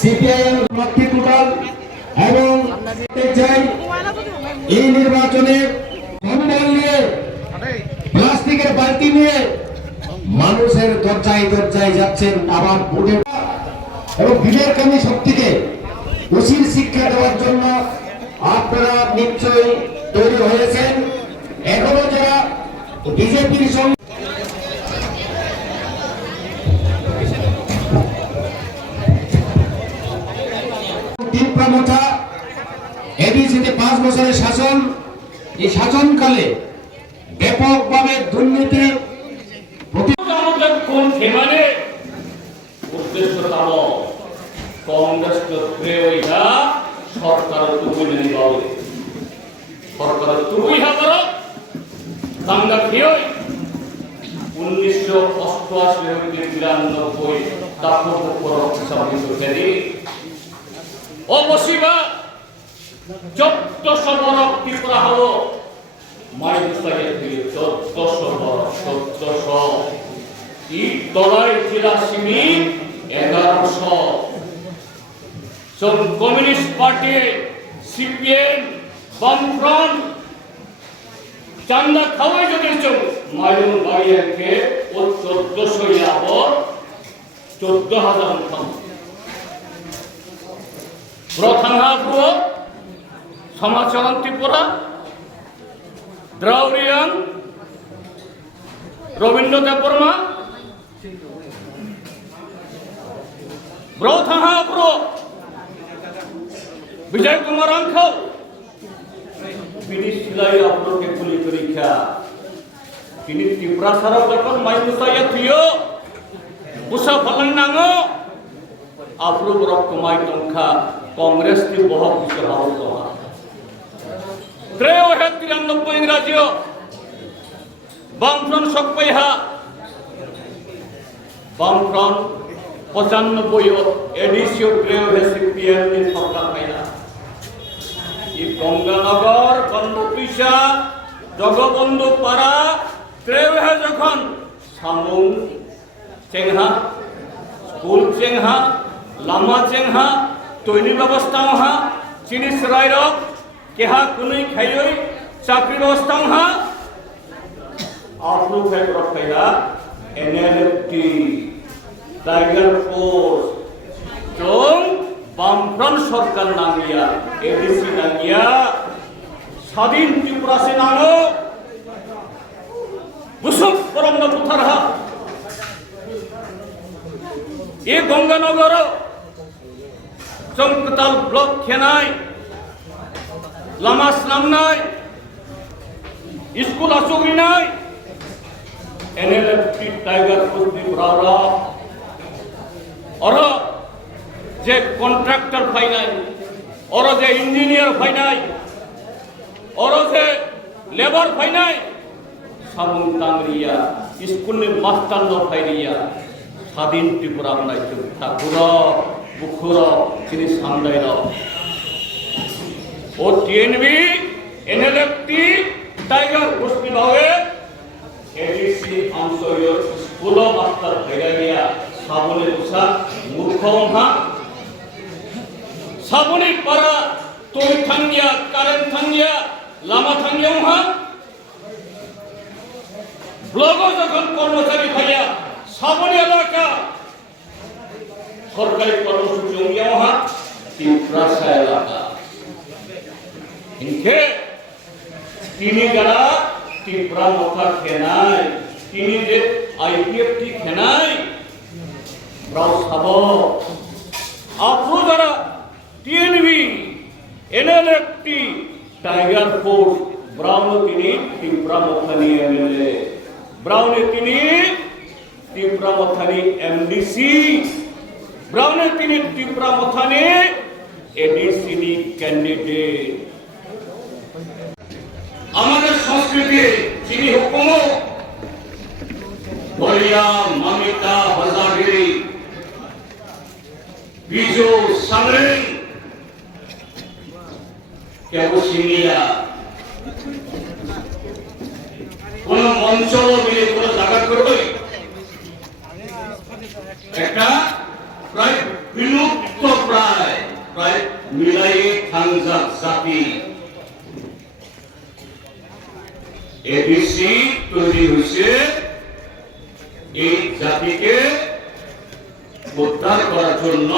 CPIM প্রার্থী total এবং চাই এই নির্বাচনে কম্বল নিয়ে প্লাস্টিকের বালতি নিয়ে মানুষের দরজায় দরজায় যাচ্ছেন আবার ভোটের এবং বিবেককামী শক্তিকে উচিত শিক্ষা দেওয়ার জন্য আপনারা নিশ্চয়ই তৈরি হয়েছেন। এখনো যারা বিজেপির সঙ্গে এডিসিতে 5 বছরের শাসন, এই শাসনকালে ব্যাপকভাবে দুর্নীতি কংগ্রেস সরকার সরকার দাঙ্গা খেয়ে 1988-93 অবশ্যই 1400 বরফ ত্রিপুরা হলো মাইনুসাইয়ের 1400 বরফ 1400 ইট তলায় জেলা সিমিট 1100 কমিউনিস্ট পার্টি সিপিএম বামফ্রন্ট চান্দা খাওয়াই যদি মাইনুল বাড়িয়াকে 1400 যাবত 14,000 প্রথানাপুর সমাচরণ ত্রিপুরা দ্রাউরিয়ান রবীন্দ্র দেববর্মা ব্রথাহাপুর বিজয় কুমার আঙ্খাও বিনি সিলাই আপনাকে গুলি পরীক্ষা তিনি ত্রিপুরা ছাড়াও যখন মাইনুসাইয়া থিও পুষা ফলন নাঙো আপরু রক্ত মাই টঙ্কা कांग्रेस की बहुत विश्वास रहा 93 इंग्राजी बामफ्रंट सकपैहा बामफ्रंट 95 एडिसियो सीपीएम की सरकार पाइला ये गंगानगर गंडपिसा जगबंधु पाड़ा त्रेवहा जखन सामुं चेंहा स्कूल चेंहा लामा चेंहा तैरी व्यवस्था वहाँ चिनी सराय केहा कुनै खाई चाकरी व्यवस्था वहाँ आपलोग रखा एनएलएफटी टाइगर फोर्स जो बामफ्रंट सरकार नांगिया एडीसी नांगिया स्वाधीन त्रिपुरा से नांगो बुसुक परम बुथारहा ये गंगानगर चंकताल ब्लॉक खेनाय लामा स्नामनाय स्कूल आसुगिनाय एनएलएफटी टाइगर फोर्स ब्रावरा और जे कॉन्ट्रैक्टर फाइनाय और जे इंजीनियर फाइनाय और जे लेबर फाइनाय सामुं तांगरिया स्कूल में मास्टर नो फाइरिया स्वाधीन त्रिपुरा बनाय ठाकुर बुखुरा चिनी सामदायरा और टीएनबी एनएलएफटी टाइगर कुश्ती भावे एडीसी अंशोयो स्कूल मास्टर भैया साबुने उषा मूर्खोंहा साबुने पारा तोय थांगिया कारेंट थांगिया लामा थांगियाहा ब्लॉगो যখন কর্মচারী ভাইয়া সাবুনে এলাকা सरकारी कर्मसूची होंगे वहाँ त्रिपुरा एलाका इनके तीनी गड़ा त्रिपुरा मौका खेनाय तीनी जे आईपीएफटी खेनाय ब्राउ साबो आपरो जरा TNB NLFT Tiger force brown तीनी त्रिपुरा मौकानी एमएलए ब्राउन तीनी त्रिपुरा मौकानी एमडीसी ब्राउन तीन त्रिपुरा मथाने एडीसीडी कैंडिडेट हमारे संस्कृति चीनी हुकुम बोलिया ममिता हजागिरी बीजो संग्रेन क्या वो सिंगिया কোন মঞ্চ মিলে কোন জায়গা করবে একটা প্রায় বিলুপ্ত এডিসি তৈরি হয়েছে এই জাতিকে উদ্ধার করার জন্য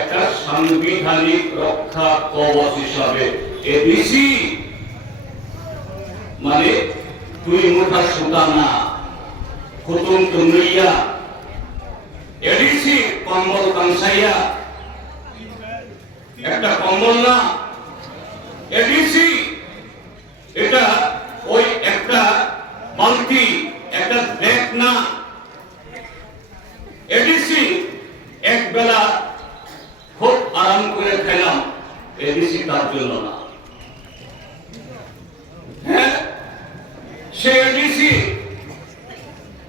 একটা সাংবিধানিক রক্ষা কবচ হিসাবে। এডিসি মানে দুই মুঠা সুতা না, খুতুম তুমিয়া। এডিসি কম্বল কাংসাইয়া, একটা কম্বল না। এডিসি এটা ওই একটা বালতি, একটা ব্যাগ না। এডিসি এক বেলা খুব আরাম করে খেলাম, এডিসি তার জন্য না। হ্যাঁ, সে এডিসি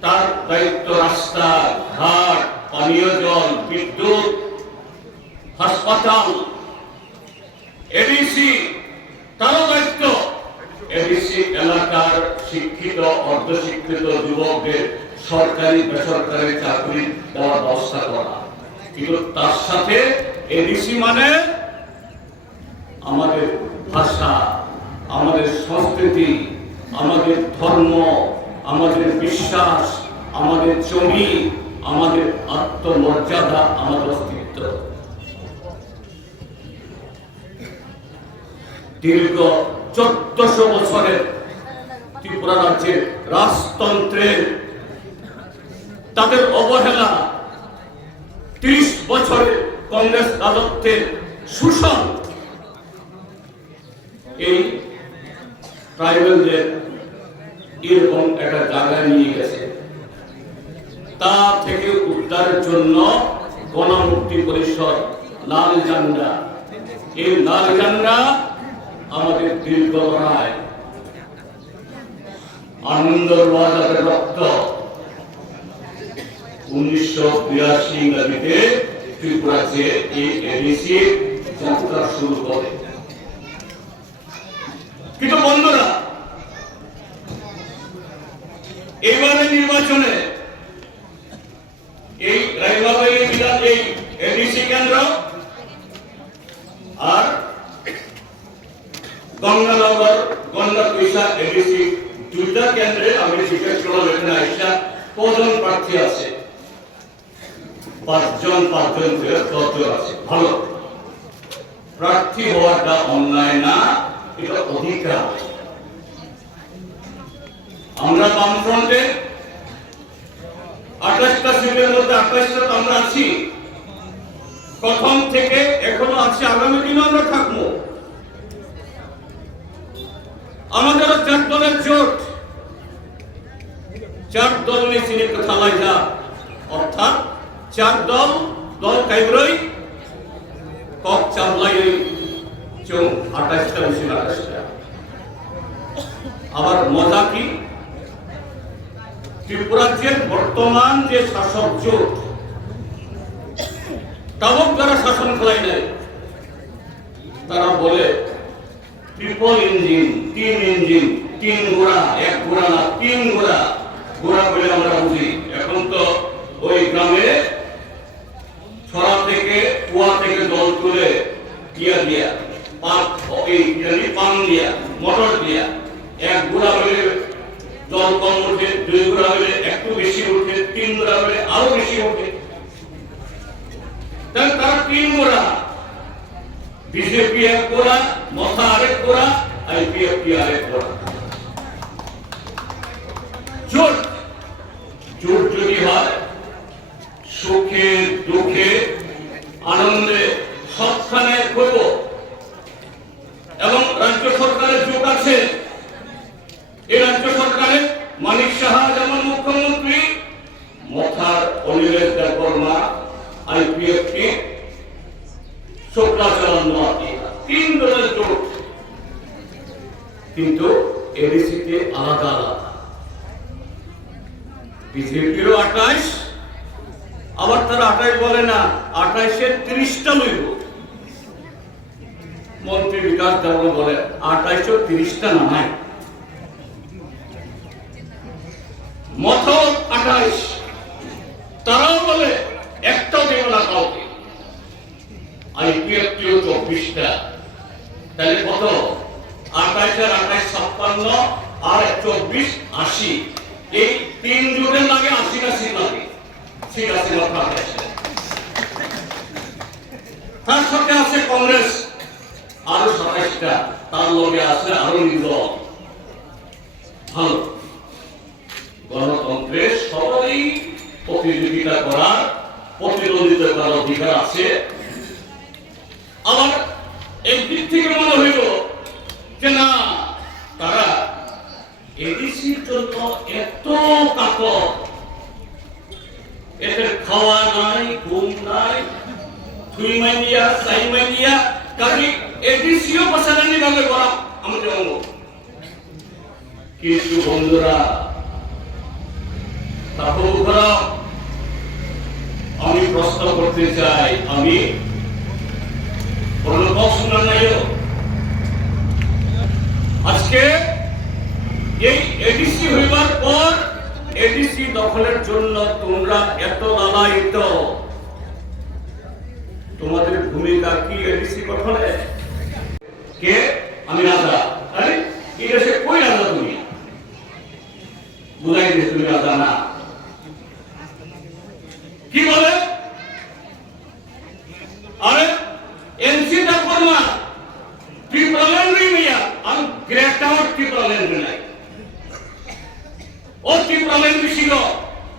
তার দায়িত্ব রাস্তা ঘাট, পানীয় জল, বিদ্যুৎ, হাসপাতাল। এডিসি তারও দায়িত্ব এডিসি এলাকার শিক্ষিত অর্ধশিক্ষিত যুবকদের সরকারি বেসরকারি চাকরি দেওয়ার ব্যবস্থা করা। কিন্তু তার সাথে এডিসি মানে আমাদের ভাষা, আমাদের সংস্কৃতি, আমাদের ধর্ম, আমাদের বিশ্বাস, আমাদের জমি, আমাদের আত্মমর্যাদা, আমাদের অস্তিত্ব। দীর্ঘ 1400 বছরের ত্রিপুরা রাজ্যের রাজতন্ত্রের তাদের অবহেলা, 30 বছরের কংগ্রেস রাজত্বের শোষণ এই ট্রাইবেলদের এরকম একটা জায়গায় নিয়ে গেছে। তা থেকে উদ্ধারের জন্য গণমুক্তি পরিষদ, লাল ঝান্ডা, এই লাল ঝান্ডা আমাদের দীর্ঘ লড়াই, আনন্দর বাজারের রক্ত। 1982 ইংরেজিতে ত্রিপুরা যে এই এডিসি যাত্রা শুরু করে। কিন্তু বন্ধুরা, এবারে নির্বাচনে এই রায়বাড়ী বিধান এই এডিসি কেন্দ্র আর গঙ্গানগর গন্ডাপিসা এডিসি দুইটা কেন্দ্রে আমি জিজ্ঞেস করলাম এখানে আইসা কজন প্রার্থী আছে। 5 জন করে 10 জন আছে। ভালো, প্রার্থী হওয়াটা অন্যায় না, এটা অধিকার। আমরা বামফ্রন্টে 28টা সিটের মধ্যে 28টা আমরা আছি, প্রথম থেকে এখনো আছি, আগামী দিনে আমরা থাকবো। আমাদের 4 দলের জোট, 4 দল নিয়ে সিনে কথা লাইজা, অর্থাৎ 4 দল কাইব্রই কক চামলাই চৌ 28টা বেশি 28টা। আবার মজা কি, ত্রিপুরাজ্যের বর্তমান যে শাসক জোট তাবক যারা শাসন খেলাই নাই, তারা বলে ট্রিপল ইঞ্জিন, 3 ইঞ্জিন, 3 ঘোড়া, 1 ঘোড়া না 3 ঘোড়া। ঘোড়া বলে আমরা বুঝি, এখন তো ওই গ্রামে ছড়া থেকে কুয়া থেকে জল তুলে দিয়া পান দিয়া মোটর দিয়া 1 ঘোড়া হলে জল কম উঠে, 2 ঘোড়া হলে একটু বেশি উঠে, 3 ঘোড়া হলে আরো বেশি উঠে। তারা 3 ঘোড়া, বিজেপি 1 ঘোড়া, মথা আরেক ঘোড়া, আইপিএফ আরেক ঘোড়া। জোট যদি হয় সুখে দুঃখে আনন্দে সবখানে করব। এবং রাজ্য সরকারের জোট আছে, এই রাজ্য সরকারে মানিক সাহা যেমন মুখ্যমন্ত্রী, মথার অনিলেশ দেববর্মা আইপিএফ শুক্লাচরণ নোয়াতি, 3 দলের জোট। কিন্তু এডিসিতে আলাদা আলাদা। বিজেপিরও 28, আবার তারা 28 বলে না, 28-এর 30টা লইব। মন্ত্রী বিকাশ দেব বলে 28 30টা নাই। মত 28, তারাও বলে একটা দেব না কাউকে। আইপিএফ 24টা, তাহলে কত? 28 আর 28 56, আর 24 80 এই তিন জোটের লাগে 80টা সিট লাগে। সিট আছে বাংলাদেশে। তার সাথে আছে কংগ্রেস আরো 27টা, তার লগে আছে আরো নির্দল। ভালো গণতন্ত্রে সবাই প্রতিযোগিতা করার, প্রতিদ্বন্দ্বিতা করার অধিকার আছে। আবার একদিক থেকে মনে হইল যে না, তারা এডিসির জন্য এত কাতর, এদের খাওয়া নাই, ঘুম নাই, দুই মাইলিয়া, চাই মাইলিয়া, কারণ এডিসিও বসানি ভাবে করা আমাদের অঙ্গ। কিন্তু বন্ধুরা, তারপর আমি প্রশ্ন করতে চাই, আমি আজকে এই এডিসি হইবার পর এডিসি দখলের জন্য তোমরা এত লালায়িত, তোমাদের ভূমিকা কি এডিসি দখলে? কে? আমি রাজা। আরে এই দেশে কই রাজা? তুমি বুঝাই দিয়েছ তুমি রাজা না। কি বলে? আরে এনসি টা করমা ত্রিপুরালেন মিয়া আর গ্রেট আউট ত্রিপুরালেন নাই। ও ত্রিপুরালেন ছিল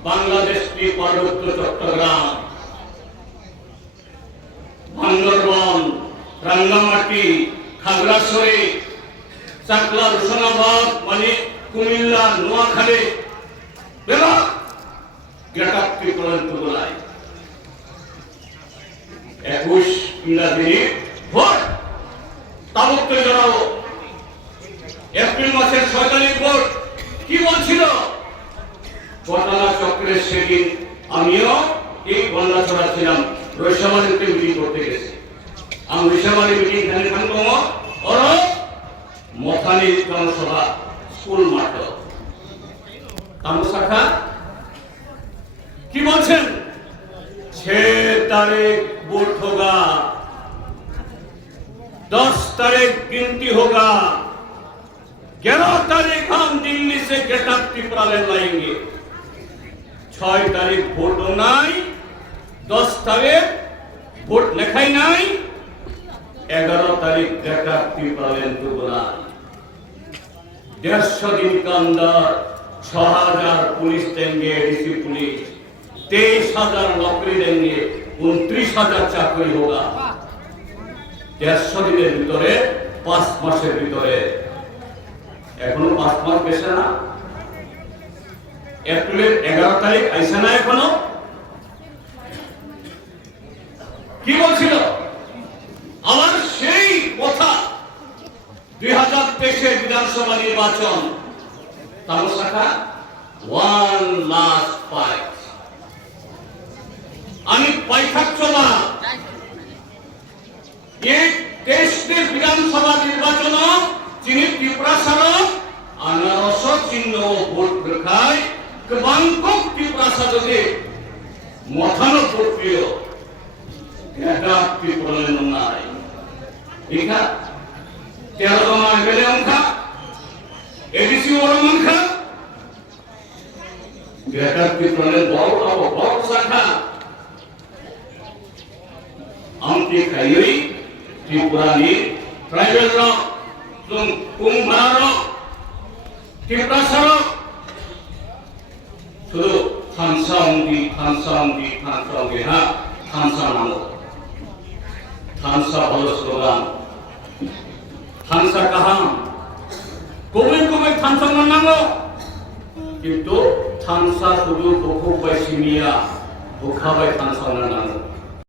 বাংলাদেশ পার্বত্য চট্টগ্রাম, বান্দরবান, রাঙ্গামাটি, খাগড়াছড়ি, চাকলা, রোশনাবাদ, মানে কুমিল্লা, নোয়াখালী, বেলা গ্রেট আউট ত্রিপুরালেন তুলায় 21 ইংরাজি ভোট তাবুককে জানাবো। এপ্রিল মাসের 6 তারিখ ভোট। কি বলছিল ঘটনা চক্রের সেদিন আমিও এই গন্ডাছড়া ছিলাম, রৈশামারিতে মিটিং করতে গেছি। আমি রৈশামারি মিটিং এখানে থাকবো ওর মথানি জনসভা স্কুল মাঠ শাখা। কি বলছেন? 6 तारीख वोट होगा, 10 तारीख गिनती होगा, 11 तारीख हम दिल्ली से गेट अप ত্রিপুরালেন लाएंगे। 6 तारीख ভোট নাই, 10 तारीख ভোট লেখাই নাই, 11 तारीख गेट अप ত্রিপুরালেন तुगला। 150 दिन के अंदर 6000 पुलिस देंगे, एडीसी पुलिस 23,000 नौकरी देंगे, 29,000 চাকরি होगा। 150 দিনের ভিতরে, 5 মাসের ভিতরে। এখনো 5 মাস বেশি না। এপ্রিলের 11 তারিখ আইসা না এখনো। কি বলছিল? আমার সেই কথা 2023 বিধানসভা নির্বাচন তার শাখা 1 last fight। আমি পাইথাকচলা এই দেশের বিধানসভা নির্বাচন যিনি ত্রিপুরাসারক আনারস চিহ্ন ভোট দেখায় বাংকক ত্রিপুরাসাদে মথানো ভোট প্রিয় এটা ত্রিপুরালেন নাই। ঠিক আছে, 13 জন এমএলএ অংখা, এডিসি ওরমংখা, গ্রেটার ত্রিপুরালেন বড় শাখা আমটি খাইই ত্রিপুরানি ট্রাইবেল র কুম্ভার ত্রিপুরাসার শুধু থানসাউন্দি হ্যাঁ থানসা নাম থানসা হলো স্লোগান। থানসা কাহা কবে কবে থানসা নাম, কিন্তু থানসা শুধু দুঃখ পাই সিমিয়া দুঃখা পাই থানসা নাম।